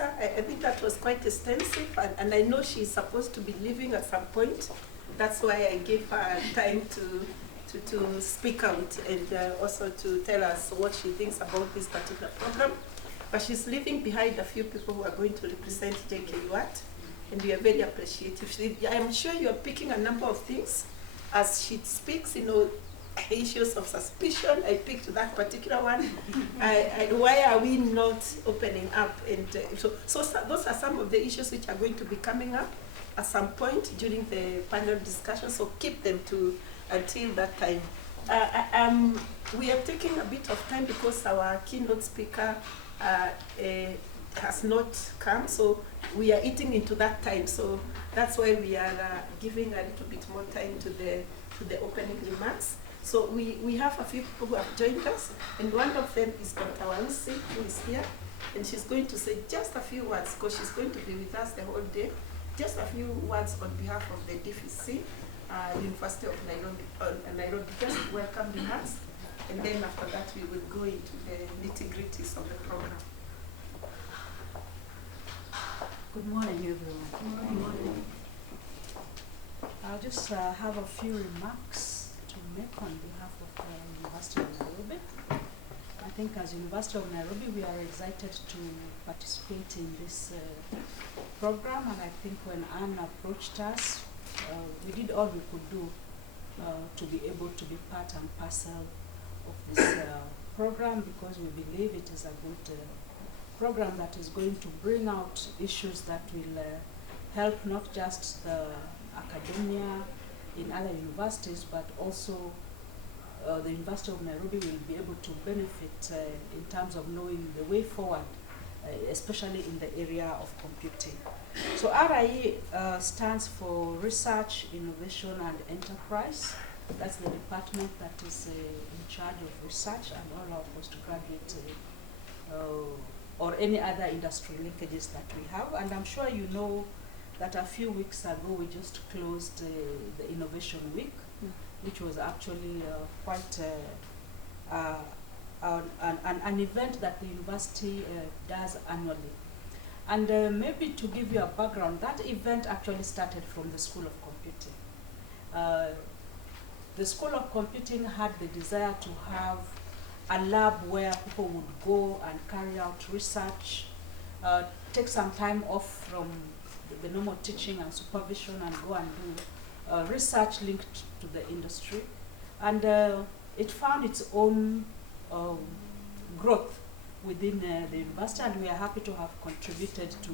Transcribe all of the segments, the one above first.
officer. I think that was quite extensive, and I know she's supposed to be leaving at some point. That's why I gave her time to speak out and also to tell us what she thinks about this particular program. But she's leaving behind a few people who are going to represent JKUAT, and we are very appreciative. I'm sure you're picking a number of things as she speaks, you know, issues of suspicion. I picked that particular one. And why are we not opening up? And so those are some of the issues which are going to be coming up at some point during the panel discussion. So keep them until that time. We are taking a bit of time because our keynote speaker has not come, so we are eating into that time. So that's why we are giving a little bit more time to the opening remarks. So we have a few people who have joined us, and one of them is Dr. Wansi, who is here, and she's going to say just a few words because she's going to be with us the whole day. Just a few words on behalf of the DFC, University of Nairobi. Just welcome remarks, and then after that we will go into the nitty-gritties of the program. Good morning, everyone. Good morning. I'll just have a few remarks to make on behalf of the University of Nairobi. I think as University of Nairobi, we are excited to participate in this program, and I think when Anne approached us, we did all we could do to be able to be part and parcel of this program, because we believe it is a good program that is going to bring out issues that will help not just the academia in other universities, but also the University of Nairobi will be able to benefit in terms of knowing the way forward, especially in the area of computing. So RIE stands for Research, Innovation and Enterprise. That's the department that is in charge of research and all our postgraduate or any other industry linkages that we have. And I'm sure you know that a few weeks ago we just closed the Innovation Week, which was actually quite an event that the university does annually. And maybe to give you a background, that event actually started from the School of Computing. The School of Computing had the desire to have a lab where people would go and carry out research, take some time off from the normal teaching and supervision, and go and do research linked to the industry. And it found its own growth within the university, and we are happy to have contributed to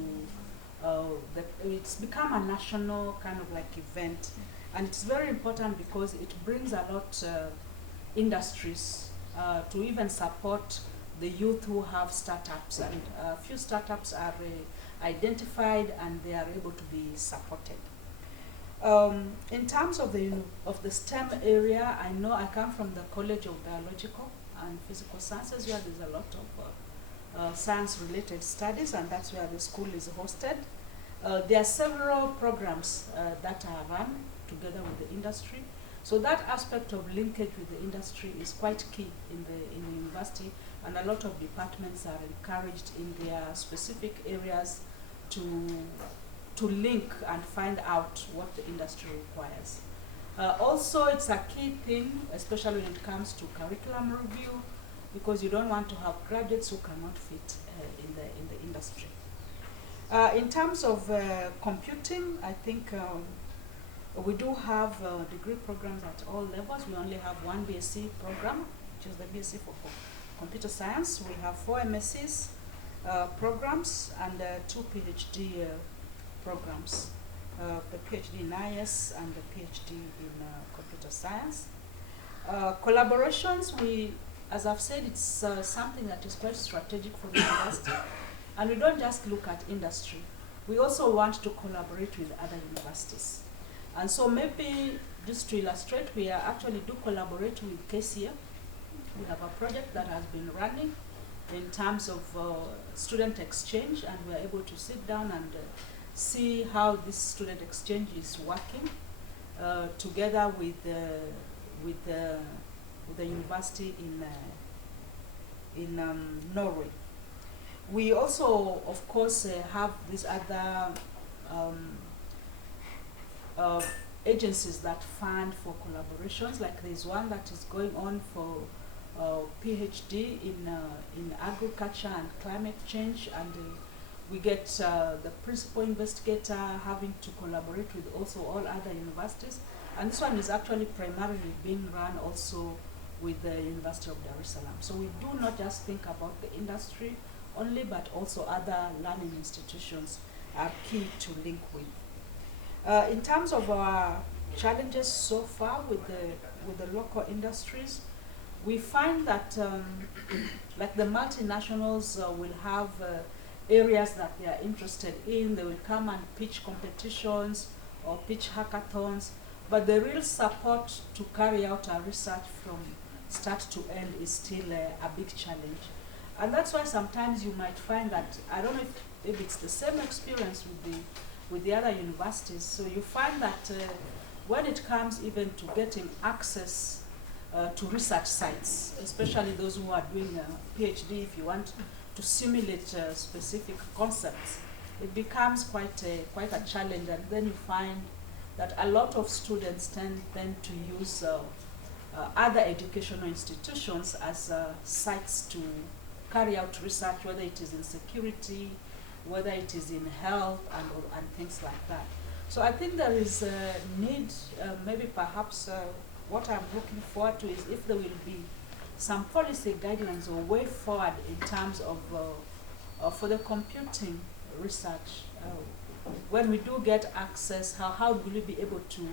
it's become a national kind of like event. And it's very important because it brings a lot industries to even support the youth who have startups, and a few startups are identified and they are able to be supported. In terms of the STEM area, I know I come from the College of Biological and Physical Sciences, where there's a lot of science-related studies, and that's where the school is hosted. There are several programs that are run together with the industry. So that aspect of linkage with the industry is quite key in the university, and a lot of departments are encouraged in their specific areas to link and find out what the industry requires. Also, it's a key thing, especially when it comes to curriculum review, because you don't want to have graduates who cannot fit in the industry. In terms of computing, I think we do have degree programs at all levels. We only have one BSc program, which is the BSc for Computer Science. We have 4 MScs programs and 2 PhD programs, the PhD in IS and the PhD in Computer Science. Collaborations, as I've said, it's something that is quite strategic for the university. And we don't just look at industry. We also want to collaborate with other universities. And so maybe just to illustrate, we actually do collaborate with KCA. We have a project that has been running in terms of student exchange, and we're able to sit down and see how this student exchange is working together with the university in Norway. We also, of course, have these other um, uh, agencies that fund for collaborations. Like there's one that is going on for PhD in agriculture and climate change, and we get the principal investigator having to collaborate with also all other universities. And this one is actually primarily being run also with the University of Dar es Salaam. So we do not just think about the industry only, but also other learning institutions are key to link with. In terms of our challenges so far with the local industries, we find that like the multinationals will have areas that they are interested in. They will come and pitch competitions or pitch hackathons, but the real support to carry out our research from start to end is still a big challenge. And that's why sometimes you might find that, I don't know if it's the same experience with the other universities, so you find that when it comes even to getting access to research sites, especially those who are doing a PhD, if you want to simulate specific concepts, it becomes quite a challenge, and then you find that a lot of students tend then to use other educational institutions as sites to carry out research, whether it is in security, whether it is in health, and things like that. So I think there is a need, maybe perhaps what I'm looking forward to is if there will be some policy guidelines or way forward in terms of for the computing research. When we do get access, how will we be able to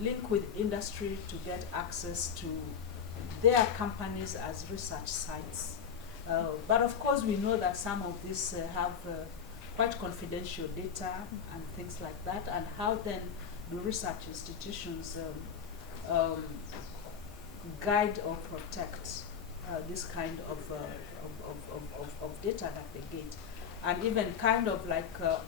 link with industry to get access to their companies as research sites? But of course we know that some of these have quite confidential data and things like that, and how then do research institutions guide or protect this kind of data that they get, and even kind of like